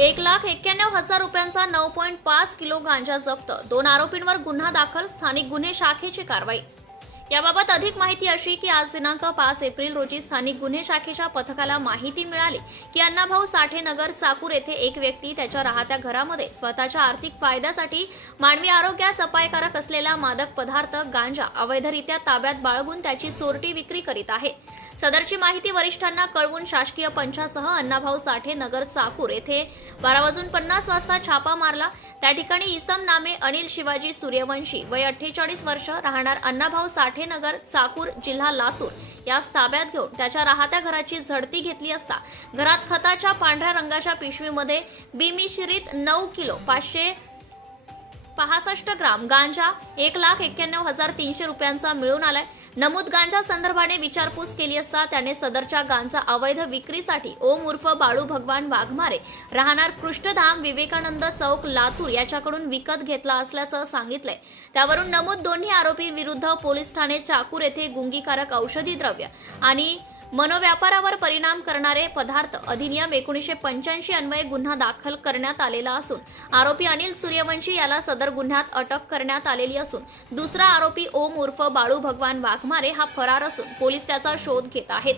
एक लाख एक्क्याण्णव हजार रुपयांचा नऊ पॉईंट पाच किलो गांजा जप्त. दोन आरोपींवर गुन्हा दाखल स्थानिक गुन्हे शाखेची कारवाई याबाबत अधिक माहिती अशी की आज दिनांक पाच एप्रिल रोजी स्थानिक गुन्हे शाखेच्या पथकाला माहिती मिळाली की अण्णाभाऊ साठे नगर चाकूर येथे एक व्यक्ती त्याच्या राहत्या घरामध्ये स्वतःच्या आर्थिक फायद्यासाठी मानवी आरोग्यास अपायकारक असलेला मादक पदार्थ गांजा अवैधरित्या ताब्यात बाळगून त्याची चोरटी विक्री करीत आहे. सदरची माहिती वरिष्ठांना कळवून शासकीय पंचासह अण्णाभाऊ साठे नगर चाकूर येथे बारा वाजून पन्नास वाजता छापा मारला. त्या ठिकाणी इसम नामे अनिल शिवाजी सूर्यवंशी वय अठ्ठेचाळीस वर्ष राहणार अण्णाभाऊ साठे नगर चाकूर जिल्हा लातूर. यास ताब्यात घेऊन त्याच्या राहत्या घराची झडती घेतली असता घरात खताच्या पांढऱ्या रंगाच्या पिशवीमध्ये बिमिश्रित नऊ किलो पाचशे पासष्ट ग्राम गांजा एक लाख एक्क्याण्णव हजार तीनशे रुपयांचा मिळून आलाय. नमूद गांजा संदर्भाने विचारपूस केली असता त्याने सदरच्या गांजा अवैध विक्रीसाठी ओम उर्फ बाळू भगवान वाघमारे राहणार कृष्णधाम विवेकानंद चौक लातूर याच्याकडून विकत घेतला असल्याचं सांगितलंय. त्यावरून नमूद दोन्ही आरोपींविरुद्ध पोलीस ठाणे चाकूर येथे गुंगीकारक औषधी द्रव्य आणि मनोव्यापारावर परिणाम करणारे पदार्थ अधिनियम एकोणीसशे पंच्याऐंशी अन्वये गुन्हा दाखल करण्यात आलेला असून आरोपी अनिल सूर्यवंशी याला सदर गुन्ह्यात अटक करण्यात आलेली असून दुसरा आरोपी ओम उर्फ बाळू भगवान वाघमारे हा फरार असून पोलीस त्याचा शोध घेत आहेत.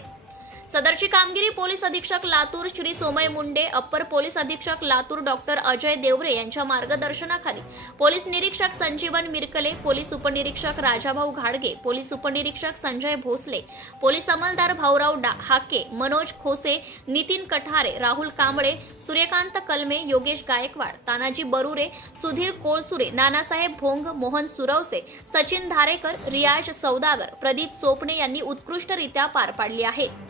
सदरची कामगिरी पोलीस अधीक्षक लातूर श्री सोमय मुंडे अप्पर पोलीस अधीक्षक लातूर डॉक्टर अजय देवरे यांच्या मार्गदर्शनाखाली पोलीस निरीक्षक संजीवन मिरकले पोलीस उपनिरीक्षक राजाभाऊ घाडगे पोलीस उपनिरीक्षक संजय भोसले पोलीस अंमलदार भाऊराव डा हाके मनोज खोसे नितीन कठारे राहुल कांबळे सूर्यकांत कलमे योगेश गायकवाड तानाजी बरुरे सुधीर कोळसुरे नानासाहेब भोंग मोहन सुरवसे सचिन धारेकर रियाज सौदागर प्रदीप चोपणे यांनी उत्कृष्टरित्या पार पाडली आहे